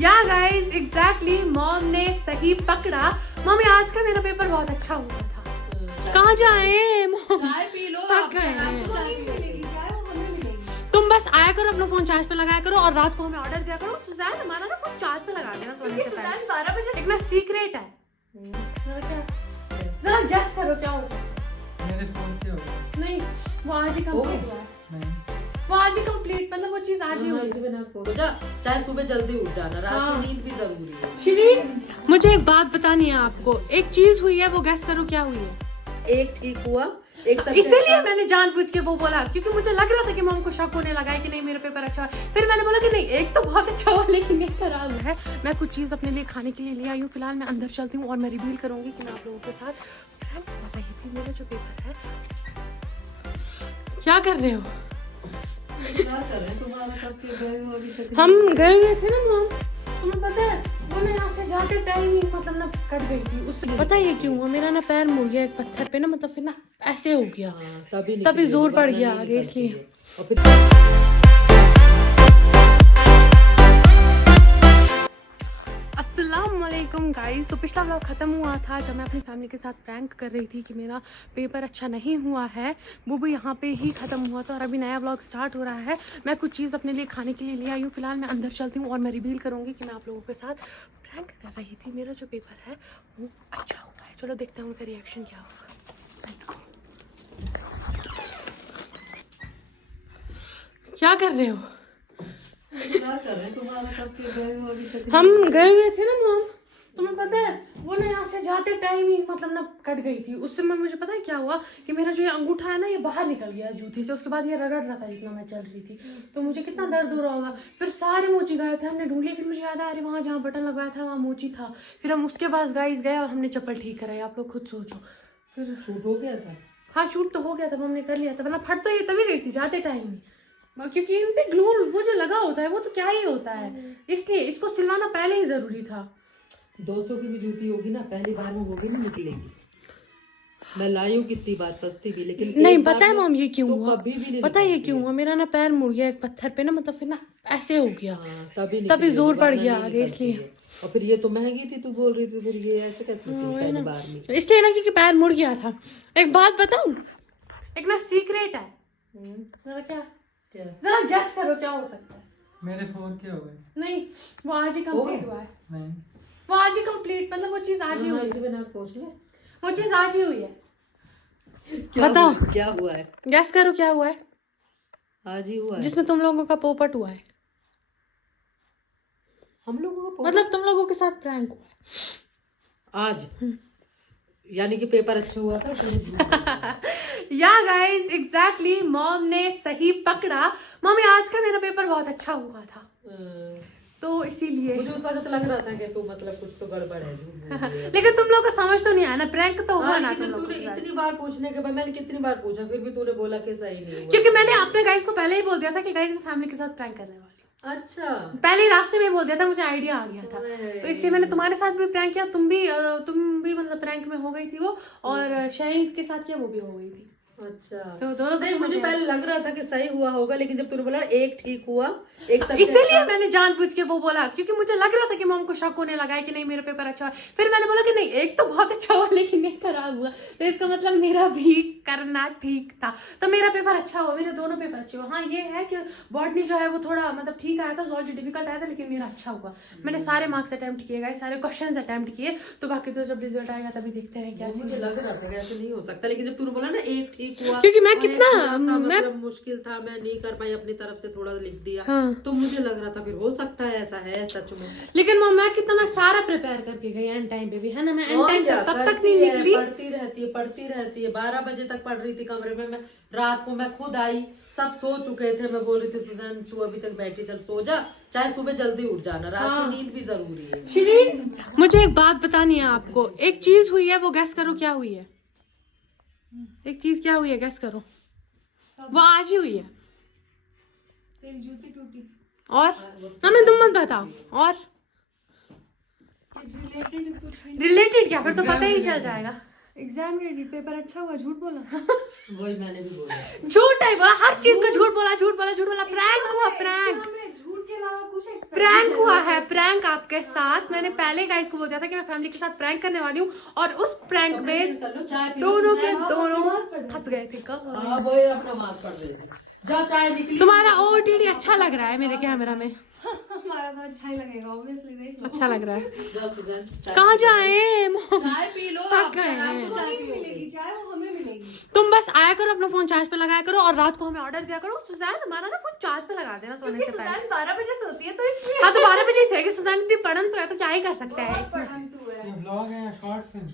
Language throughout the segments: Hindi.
या गाइस एग्जैक्टली मॉम ने सही पकड़ा। मम्मी आज का मेरा पेपर बहुत अच्छा हुआ था। कहाँ जाए मॉम? चाय पी लो। थक गए हैं। तुम बस आया करो, अपना फोन चार्ज पे लगाया करो और रात को हमें ऑर्डर दिया करो। सुजैन हमारा ना फोन चार्ज पे लगा देना सोने से पहले। 12 बजे एक ना सीक्रेट है। जरा गेस करो क्या होगा। मेरे फोन के होगा। नहीं वो आज ही कंप्लीट हुआ है। नहीं वो आज ही कंप्लीट, मतलब वो चीज आज ही हुई। चाहे सुबह जल्दी उठ जाना, रात की नींद भी जरूरी है। शिरीन मुझे एक बात बतानी है आपको, एक चीज हुई है, वो गेस करो क्या हुई है। एक ठीक हुआ, एक सबसे इसीलिए अच्छा। मैंने जानबूझ के वो बोला, क्योंकि मुझे लग रहा था कि मॉम को शक होने लगा है कि नहीं मेरा पेपर अच्छा है। फिर मैंने बोला कि नहीं एक तो बहुत अच्छा हुआ लेकिन एक खराब है। मैं कुछ चीज अपने लिए खाने के लिए ले आई हूँ। फिलहाल मैं अंदर चलती हूँ और मैं रिवील करूंगी कि मैं आप लोगों के साथ प्रैंक कर रही थी। मेरा जो पेपर है। क्या कर रहे हो? क्या कर रहे हैं तुम्हारा? कब के गए हो अभी तक? हम गए हुए थे ना मॉम, तुम्हें पता है वो ना यहाँ से जाते टाइम ही मतलब ना कट गई थी। उससे पता है ये क्यों हुआ, मेरा ना पैर मुड़ गया एक पत्थर पे ना, मतलब फिर ना ऐसे हो गया। हाँ, तभी तभी जोर पड़ वरना गया नहीं आगे, निकलती इसलिए। है। और फिर अस्सलामुअलैकुम गाइस। तो पिछला व्लॉग खत्म हुआ था जब मैं अपनी फैमिली के साथ प्रैंक कर रही थी कि मेरा पेपर अच्छा नहीं हुआ है, वो भी यहाँ पे ही खत्म हुआ था। और अभी नया व्लॉग स्टार्ट हो रहा है। मैं कुछ चीज़ अपने लिए खाने के लिए ले आई हूँ। फिलहाल मैं अंदर चलती हूँ और मैं रिवील करूँगी कि मैं आप लोगों के साथ प्रैंक कर रही थी। मेरा जो पेपर है वो अच्छा हुआ है। चलो देखते हैं उनका रिएक्शन क्या होगा। Let's go. क्या कर रहे हो? क्या कर रहे हैं तुम्हारा? कब के गए हो अभी तक? हम गए हुए थे ना मॉम, तुम्हें पता है वो ना यहाँ से जाते टाइम ही मतलब ना कट गई थी। उससे मैं मुझे पता है क्या हुआ कि मेरा जो ये अंगूठा है ना ये बाहर निकल गया जूती से। उसके बाद ये रगड़ रहा था जितना मैं चल रही थी, तो मुझे कितना दर्द हो रहा होगा। फिर सारे मोची गए थे, हमने ढूंढ लिए। फिर मुझे याद आया अरे वहाँ जहाँ बटन लगवाया था वहाँ मोची था। फिर हम उसके पास गाइस गए और हमने चप्पल ठीक कराई। आप लोग खुद सोचो। फिर शूट हो गया था। हाँ शूट तो हो गया था, हमने कर लिया था, वरना फट तो ये तभी गई थी जाते टाइम ही। क्योंकि इन पे ग्लू वो जो लगा होता है वो तो क्या ही होता है, इसलिए इसको सिलवाना पहले ही जरूरी था। 200 की भी जूती होगी ना, पहली बार में होगी ना निकलेगी। मैं लाई हूँ कितनी बार, सस्ती भी, लेकिन नहीं एक बार पता है में मॉम ये क्यों तो हुआ, कभी भी नहीं पता है ये निकलती क्यों है। हुआ, मेरा ना पैर मुड़ गया एक पत्थर पे ना, मतलब फिर ना ऐसे हो गया। हाँ, तभी तभी जोर पड़ वरना गया नहीं आगे, निकलती इसलिए। है। और फिर ये तो महंगी थी, तू बोल रही थी, फिर ये ऐसे कैसे निकली पहली बार में? इसलिए ना क्योंकि पैर मुड़ गया था। एक बात बताऊं, एक ना सीक्रेट है। जरा क्या? जरा गेस करो क्या हो सकता है। मेरे फोन के हो गए। नहीं वो आज ही कंप्लीट हुआ है। नहीं वो आज ही कंप्लीट, मतलब वो चीज आज ही हुई है। बिना पूछ ले वो चीज आज ही हुई है। क्या बताओ क्या हुआ है? गैस करो क्या हुआ है आज ही हुआ है। जिसमें तुम लोगों का पोपट हुआ है। हम लोगों का मतलब तुम लोगों के साथ प्रैंक हुआ है आज, यानी कि पेपर अच्छा हुआ था। या गाइस एग्जैक्टली मॉम ने सही पकड़ा। मम्मी आज का मेरा पेपर बहुत अच्छा हुआ था, तो इसीलिए। मुझे उस वक्त लग रहा था कि तू मतलब कुछ तो गड़बड़ है, झूठ बोल रही है। लेकिन तुम लोग को समझ तो नहीं आया ना, प्रैंक तो हुआ हाँ, ना लेकिन तुम जब लोगों तूने के साथ। इतनी बार पूछने के बाद, मैंने कितनी बार पूछा, फिर भी तूने बोला कि सही नहीं हुआ। क्योंकि मैंने अपने गाइस को पहले ही बोल दिया था कि गाइस मैं फैमिली के साथ प्रैंक करने वाली हूँ। अच्छा, पहले ही रास्ते में बोल दिया था, मुझे आइडिया आ गया था। तो इसलिए मैंने तुम्हारे साथ भी प्रैंक किया, तुम भी मतलब प्रैंक में हो गई थी वो, और शहीद के साथ किया वो भी हो गई थी। अच्छा। तो दोनों नहीं, मुझे पहले लग रहा था कि सही हुआ होगा, लेकिन जब तूने बोला एक ठीक हुआ, एक सबसे इसीलिए अच्छा। मैंने जानबूझ के वो बोला, क्योंकि मुझे लग रहा था कि मॉम को शक होने लगा है कि नहीं मेरा पेपर अच्छा है। फिर मैंने बोला कि नहीं एक तो बहुत अच्छा हुआ लेकिन एक खराब हुआ, तो इसका मतलब मेरा भी करना ठीक था। तो मेरा पेपर अच्छा हुआ, मेरे दोनों पेपर अच्छे हुए। हाँ ये है कि बॉटनी जो है वो थोड़ा मतलब ठीक आया था, ज़ूलॉजी डिफिकल्ट आया था, लेकिन मेरा अच्छा हुआ। मैंने सारे मार्क्स अटेम्प्ट किए गए, सारे क्वेश्चन अटेम्प्ट किए। तो बाकी तो जब रिजल्ट आएगा तभी देखते हैं क्या। मुझे लग रहा था कि ऐसे नहीं हो सकता, लेकिन जब तूने बोला ना एक ठीक हुआ, क्योंकि मैं और कितना एक थोड़ा सा मतलब मुश्किल था, मैं नहीं कर पाई, अपनी तरफ से थोड़ा लिख दिया। हाँ। तो मुझे लग रहा था फिर हो सकता है ऐसा है सच में। लेकिन मॉम मैं सारा प्रिपेयर करके गई एंड टाइम पे भी, है ना। मैं एंड टाइम तब तक नहीं निकली। पढ़ती रहती है 12 बजे तक पढ़ रही थी कमरे में। मैं रात को मैं खुद आई, सब सो चुके थे। मैं बोल रही थी सुजैन तू अभी तक बैठी, चल सो जा, चाहे सुबह जल्दी उठ जाना, रात की नींद भी जरूरी है। शिरीन मुझे एक बात बतानी है आपको, एक चीज हुई है, वो गैस करो क्या हुई है। एक चीज क्या हुई है गैस करो। वो आज ही हुई है। तेरी जूती टूटी। और हमें तुम मत बताओ। और रिलेटेड कुछ रिलेटेड क्या, फिर तो पता ही चल जाएगा। एग्जाम रेडी, पेपर अच्छा हुआ, झूठ बोला। वही मैंने भी बोला। झूठ है बोला, हर चीज का झूठ बोला, झूठ बोला, झूठ बोला। प्रैंक हुआ, प्रैंक झूठ के अलावा कुछ expect प्रैंक हुआ है, प्रैंक आपके साथ। मैंने पहले गाइस को बोल दिया था कि मैं फैमिली के साथ प्रैंक करने वाली हूँ, और उस प्रैंक में कर लो, चाय पी लो, दोनों के मैं- दोनों फंस गए थे। हाँ वही अपना मास्क पढ़ रहे थे। जाओ चाय निकली। तुम्हारा OOTD अच्छा लग रहा है मेरे कैमरा में, हमारा तो अच्छा ही लगेगा ऑब्वियसली, देख लो। अच्छा लग रहा है। जाओ सुजैन, चाय कहाँ पी लो। जाए? चाय पी लो, थक आप गए हैं। आराम से चाय हमें पियोगे। मिलेगी चाय, वो हमें मिलेगी। तुम बस आया करो, अपना फोन चार्ज पे लगाया करो, और रात को हमें ऑर्डर दिया करो। सुजैन हमारा ना फोन चार्ज पे लगा देना सोने से पहले। 12 बजे सोती है तो इसलिए। हाँ तो 12 बजे से है कि सुजैन इतनी पढ़न तो है, तो क्या ही कर सकते हैं इसमें। ये व्लॉग है या शॉर्ट फिल्म?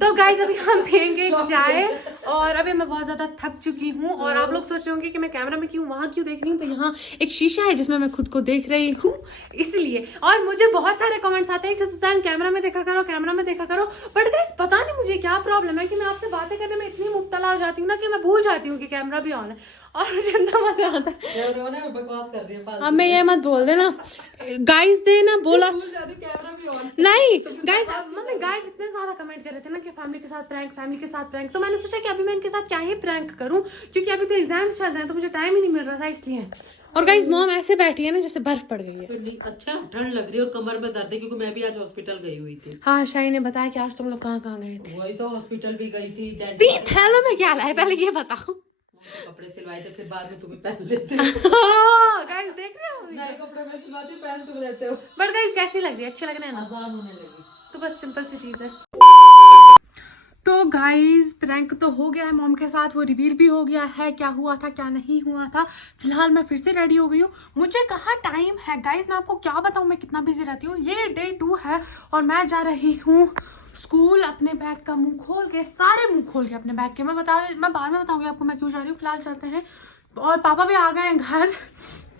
तो गाइज अभी हम पियेंगे चाय, और अभी मैं बहुत ज्यादा थक चुकी हूँ। और आप लोग सोच रहे होंगे कि मैं कैमरा में क्यों वहां क्यों देख रही हूँ, तो यहाँ एक शीशा है जिसमें मैं खुद को देख रही हूँ, इसलिए। और मुझे बहुत सारे कमेंट्स आते हैं कि सुजैन कैमरा में देखा करो, कैमरा में देखा करो। बट गाइज पता नहीं मुझे क्या प्रॉब्लम है कि मैं आपसे बातें करने में इतनी मुब्तला हो जाती हूँ ना कि मैं भूल जाती हूँ कि कैमरा भी ऑन है, और मुझे इतना मजा आता है। कैमरा में मैं बकवास कर रही हूँ फालतू। अब मैं ये मत बोल देना गाइस, देना बोला भूल जाती हूँ, कैमरा भी ऑन। नहीं गाइस। मम्मी गाइस इतने ज्यादा कमेंट कर रहे थे ना कि फैमिली के साथ प्रैंक, फैमिली के साथ प्रैंक, तो मैंने सोचा कि अभी मैं इनके साथ क्या ही प्रैंक करूं, क्योंकि अभी तो एग्जाम्स चल रहे हैं, तो मुझे टाइम ही नहीं मिल रहा था, इसलिए। और गाइस मॉम ऐसे बैठी है ना जैसे बर्फ पड़ गई है। फिर नहीं, अच्छा ठंड लग रही है और कमर में दर्द है, क्योंकि मैं भी आज हॉस्पिटल गई हुई थी। हाँ शाही ने बताया कि आज तुम लोग कहाँ कहाँ गए थे। वही तो हॉस्पिटल भी गई थी। तीन थैलों में क्या लाए पहले ये बताओ। कपड़े सिलवाए थे, फिर बाद में तुम्हें पहन लेते। गाइस देख रहे हो, नए कपड़े में सिलवाती पहन तुम लेते हो। बट गाइस कैसी लग रही है, अच्छी लग रही है ना? आसान होने लगी। तो बस सिंपल सी चीज है। तो गाइज प्रैंक तो हो गया है मॉम के साथ, वो रिवील भी हो गया है क्या हुआ था क्या नहीं हुआ था। फिलहाल मैं फिर से रेडी हो गई हूँ। मुझे कहाँ टाइम है गाइज, मैं आपको क्या बताऊँ मैं कितना बिजी रहती हूँ। ये डे 2 है और मैं जा रही हूँ स्कूल अपने बैग का मुंह खोल के, सारे मुंह खोल के अपने बैग के। मैं बाद में बताऊँगी आपको मैं क्यों जा रही हूँ। फिलहाल चलते हैं, और पापा भी आ गए हैं घर,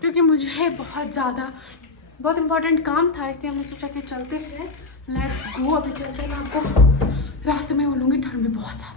क्योंकि मुझे बहुत इंपॉर्टेंट काम था, इसलिए हमने सोचा कि चलते हैं। लेट्स गो, अभी चलते हैं। मैं आपको रास्ते में बोलूँगी, ठंड भी बहुत ज़्यादा